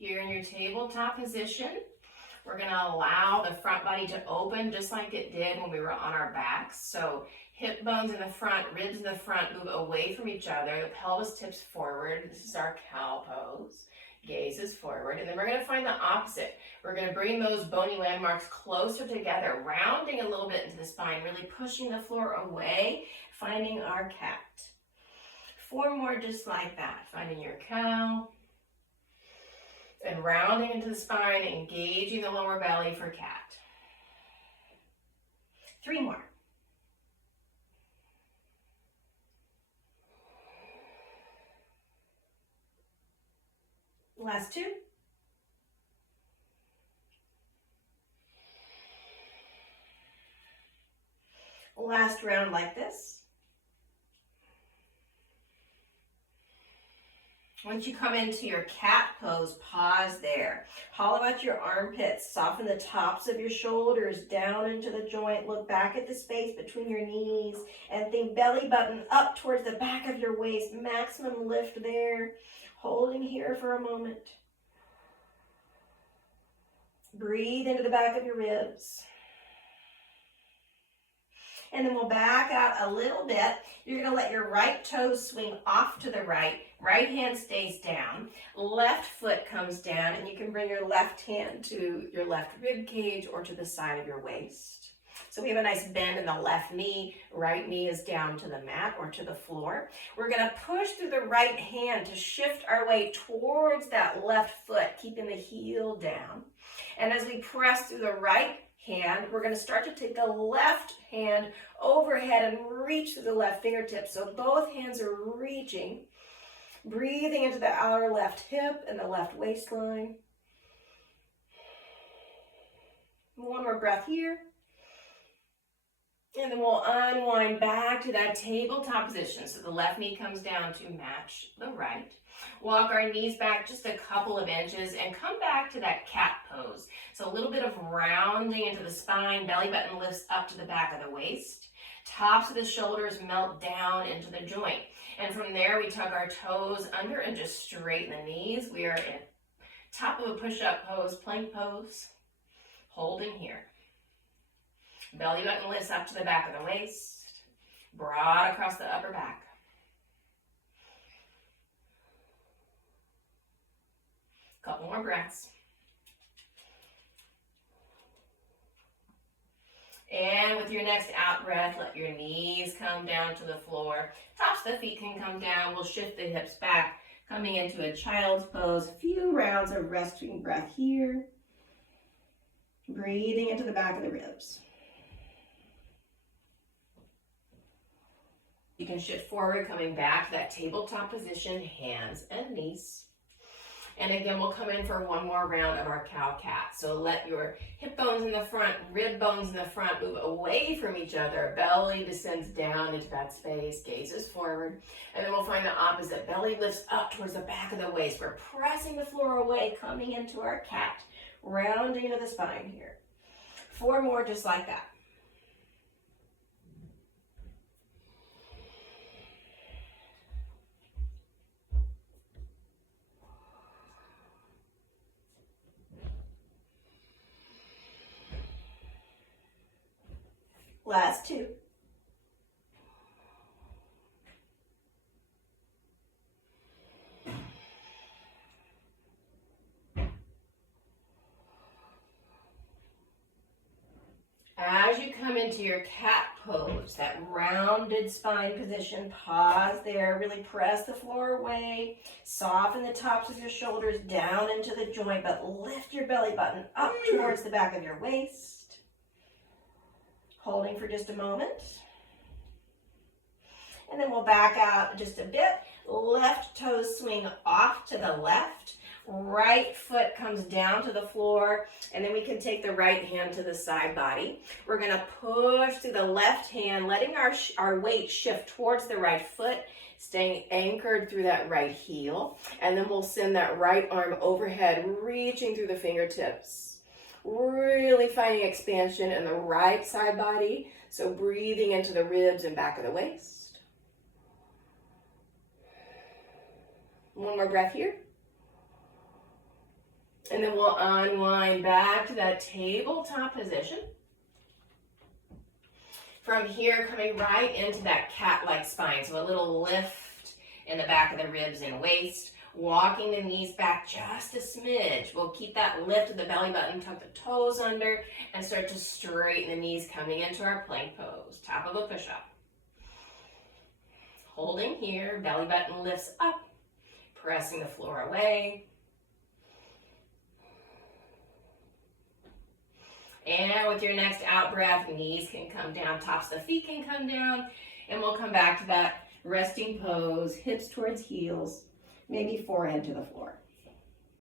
Here in your tabletop position, we're going to allow the front body to open just like it did when we were on our backs. So hip bones in the front, ribs in the front move away from each other. The pelvis tips forward. This is our cow pose. Gaze is forward. And then we're going to find the opposite. We're going to bring those bony landmarks closer together, rounding a little bit into the spine, really pushing the floor away, finding our cat. 4 more just like that. Finding your cow. And rounding into the spine, engaging the lower belly for cat. 3 more. Last 2. Last round like this. Once you come into your cat pose, pause there. Hollow out your armpits, soften the tops of your shoulders down into the joint. Look back at the space between your knees and think belly button up towards the back of your waist. Maximum lift there. Holding here for a moment. Breathe into the back of your ribs. And then we'll back out a little bit. You're going to let your right toes swing off to the right. Right hand stays down. Left foot comes down, and you can bring your left hand to your left rib cage or to the side of your waist. So we have a nice bend in the left knee. Right knee is down to the mat or to the floor. We're going to push through the right hand to shift our way towards that left foot, keeping the heel down. And as we press through the right hand, we're going to start to take the left hand overhead and reach through the left fingertips. So both hands are reaching, breathing into the outer left hip and the left waistline. 1 more breath here. And then we'll unwind back to that tabletop position. So the left knee comes down to match the right. Walk our knees back just a couple of inches and come back to that cat pose. So a little bit of rounding into the spine, belly button lifts up to the back of the waist. Tops of the shoulders melt down into the joint. And from there, we tug our toes under and just straighten the knees. We are in top of a push-up pose, plank pose, holding here. Belly button lifts up to the back of the waist, broad across the upper back. Couple more breaths. And with your next out breath, let your knees come down to the floor. Tops of the feet can come down. We'll shift the hips back, coming into a child's pose. A few rounds of resting breath here. Breathing into the back of the ribs. You can shift forward, coming back to that tabletop position, hands and knees. And again, we'll come in for 1 more round of our cow-cat. So let your hip bones in the front, rib bones in the front move away from each other. Belly descends down into that space, gazes forward. And then we'll find the opposite. Belly lifts up towards the back of the waist. We're pressing the floor away, coming into our cat, rounding into the spine here. 4 more just like that. Last 2. As you come into your cat pose, that rounded spine position, pause there, really press the floor away, soften the tops of your shoulders down into the joint, but lift your belly button up towards the back of your waist. Holding for just a moment. And then we'll back out just a bit. Left toes swing off to the left. Right foot comes down to the floor. And then we can take the right hand to the side body. We're going to push through the left hand, letting our weight shift towards the right foot, staying anchored through that right heel. And then we'll send that right arm overhead, reaching through the fingertips. Really finding expansion in the right side body. So breathing into the ribs and back of the waist. 1 more breath here. And then we'll unwind back to that tabletop position. From here, coming right into that cat-like spine. So a little lift in the back of the ribs and waist. Walking the knees back just a smidge. We'll keep that lift of the belly button, tuck the toes under, and start to straighten the knees coming into our plank pose. Top of a push-up. Holding here, belly button lifts up, pressing the floor away. And with your next out breath, knees can come down, tops of the feet can come down, and we'll come back to that resting pose, hips towards heels, maybe forehead to the floor.